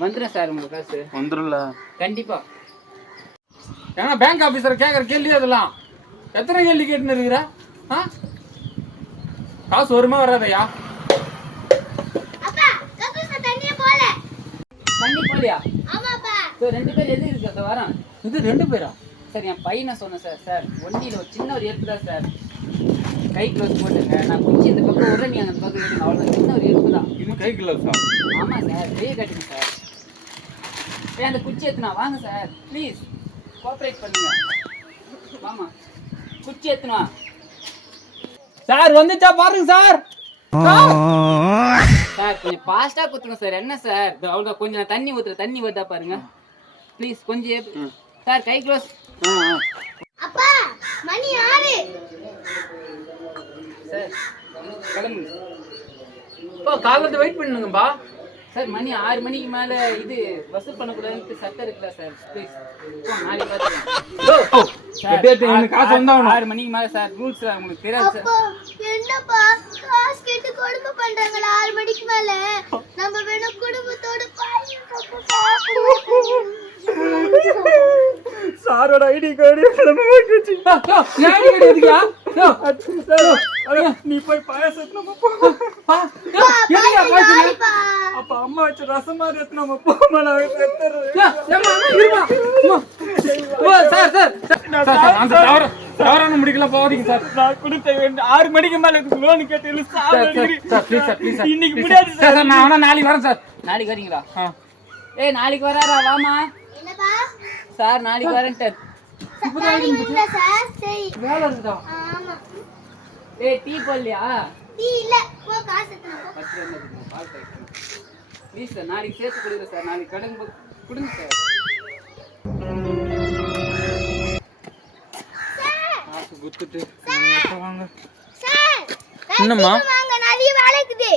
வந்துடும் சார் உங்க காசு. வந்துரும்ல. கண்டிப்பா. ஏன்னா பேங்க் ஆபீசர் கேட்குற கேள்வி அதெல்லாம். எத்தனை கேள்வி கேட்டுன்னு இருக்கிற? ஆ? காசு வருமா வராதையா? தண்ணி போலியா ஆமாப்பா. சார் ரெண்டு பேர் எது இருக்கு அந்த வாரம்? இது ரெண்டு பேரா? சார் என் பையனை சொன்னேன் சார் சார். ஒன்றியில் ஒரு சின்ன ஒரு ஏற்பு தான் சார். கை க்ளோஸ் போட்டுங்க நான் குச்சி இந்த பக்கம் விடுறேன் நீ அந்த பக்கம் எடுங்க அவ்வளோ சின்ன ஒரு ஏற்பு தான். இன்னும் கை கிளவுஸா ஆமாம் சார் வெளியே கட்டுங்க சார். ஏன் அந்த குச்சி ஏத்துனா வாங்க சார். ப்ளீஸ் கோஆப்ரேட் பண்ணுங்க. வாமா குச்சி ஏத்துனா சார் வந்துச்சா பாருங்க சார். சார் கொஞ்சம் ஃபாஸ்ட்டாக குத்துங்க சார். என்ன சார்? அவ்வளோ கொஞ்சம் நான் தண்ணி ஊற்றுற தண்ணி வருதா பாருங்க. ப்ளீஸ் கொஞ்சம். சார் கை க்ளோஸ் அப்பா மணி ஆறு. சார் கிளம்புங்க. இப்போ காலையில் வெயிட் பண்ணுங்கப்பா. சார் மணி ஆறு மணிக்கு மேலே இது வசூல் பண்ணக்கூடாதுன்னு சட்டம் இருக்குல்ல சார் ப்ளீஸ் நாளைக்கு பார்த்துக்கலாம். ஆறு மணிக்கு மேலே சார் ரூல்ஸ் உங்களுக்கு தெரியாது சார். அப்பா என்னப்பா? காசு கேட்டு கொடுமை பண்றாங்களா ஆறு மணிக்கு மேல? நம்ம வேணும் குடும்பத்தோட சாரோட ஐடி கார்டு வாங்கிச்சு நீ போய் பாயசம் நம்ம அம்மா வச்ச ரசமா எடுத்து நம்ம போமா சார் சார் சார். சார் அந்த தவறு தவறான முடிக்கல போகாதீங்க சார். நான் கொடுத்த ஆறு மணிக்கு மேல லோன் கேட்டு சார் இன்னைக்கு முடியாது சார் நான் வேணா நாளைக்கு வரேன் சார். நாளைக்கு வரீங்களா? ஏய் நாளைக்கு வராரா? வாமா. சார் நாளைக்கு வரீங்களா சார். வேலை இருக்குதா? ஏய் டீ போடலையா? நீ இல்ல. போ காசு எடுத்துட்டு வா. ப்ளீஸ் சார் நாளைக்கு சேர்த்து கொடுங்க சார். நாளைக்கு கடன் கொடுங்க சார். காசு குத்துட்டு வாங்க என்னம்மா? வாங்க. நிறைய வேலை இருக்குது